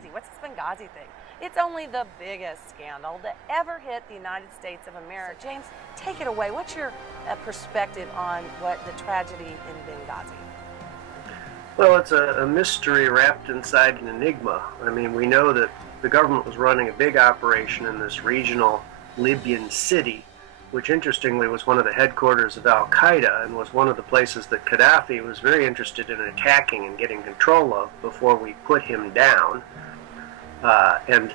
Benghazi. What's this Benghazi thing? It's only the biggest scandal that ever hit the United States of America. So James, take it away. What's your perspective on what the tragedy in Benghazi? Well, it's a mystery wrapped inside an enigma. I mean, we know that the government was running a big operation in this regional Libyan city, which interestingly was one of the headquarters of Al-Qaeda and was one of the places that Gaddafi was very interested in attacking and getting control of before we put him down. And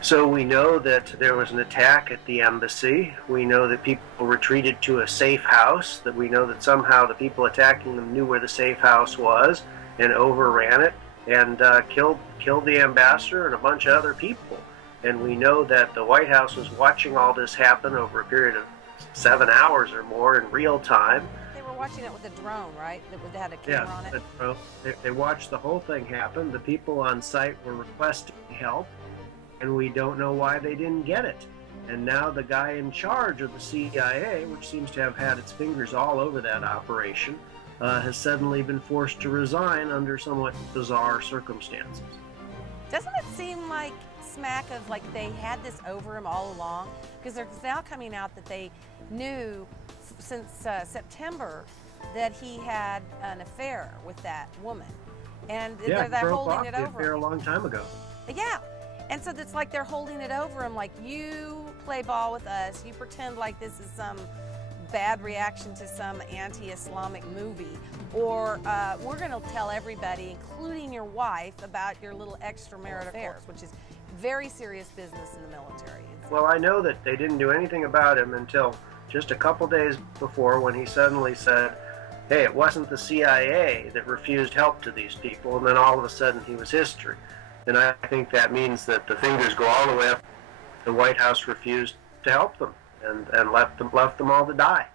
so we know that there was an attack at the embassy. We know that people retreated to a safe house, that we know that somehow the people attacking them knew where the safe house was and overran it and killed the ambassador and a bunch of other people. And we know that the White House was watching all this happen over a period of 7 hours or more in real time. They were watching it with a drone, right? That had a camera on it? Yeah, they watched the whole thing happen. The people on site were requesting help, and we don't know why they didn't get it. And now the guy in charge of the CIA, which seems to have had its fingers all over that operation, has suddenly been forced to resign under somewhat bizarre circumstances. Doesn't it seem like smack of like they had this over him all along? Because there's now coming out that they knew since September that he had an affair with that woman, and yeah, they're holding it over him a long time ago. Yeah, and so it's like they're holding it over him, like, you play ball with us, you pretend like this is some bad reaction to some anti-Islamic movie, or we're going to tell everybody, including your wife, about your little extramarital affairs, which is very serious business in the military. Well, I know that they didn't do anything about him until just a couple days before, when he suddenly said, hey, it wasn't the CIA that refused help to these people, and then all of a sudden he was history. And I think that means that the fingers go all the way up. The White House refused to help them and left them all to die.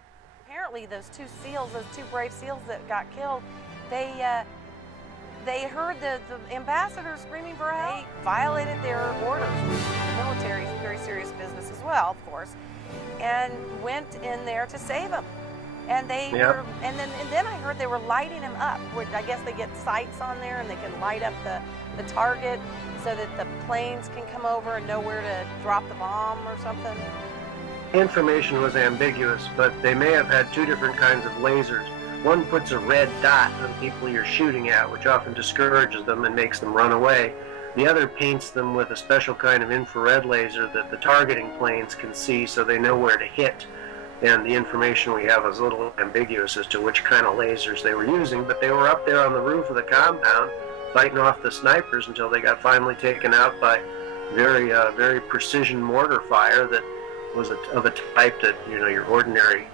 Apparently those two SEALs, those two brave SEAls that got killed, they heard the ambassador screaming for help. They violated their orders. The military is very serious business as well, of course, and went in there to save him. And they were, and then I heard they were lighting him up. I guess they get sights on there and they can light up the target so that the planes can come over and know where to drop the bomb or something. Information was ambiguous, but they may have had two different kinds of lasers. One puts a red dot on people you're shooting at, which often discourages them and makes them run away. The other paints them with a special kind of infrared laser that the targeting planes can see, so they know where to hit. And the information we have is a little ambiguous as to which kind of lasers they were using, but they were up there on the roof of the compound fighting off the snipers until they got finally taken out by very precision mortar fire that was of a type that, you know, your ordinary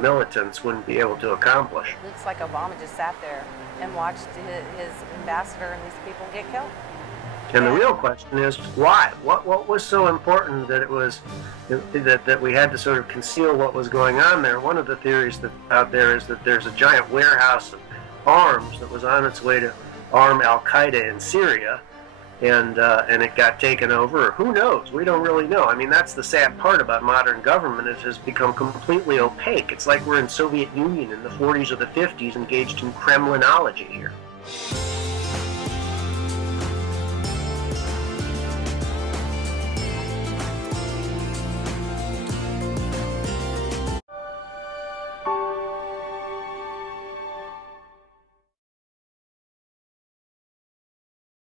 militants wouldn't be able to accomplish. Looks like Obama just sat there and watched his ambassador and these people get killed. And the real question is, why? What was so important that it was that we had to sort of conceal what was going on there? One of the theories that out there is that there's a giant warehouse of arms that was on its way to arm Al-Qaeda in Syria, and it got taken over. Who knows? We don't really know. I mean, that's the sad part about modern government. It has become completely opaque. It's like we're in Soviet Union in the 40s or the 50s, engaged in Kremlinology here.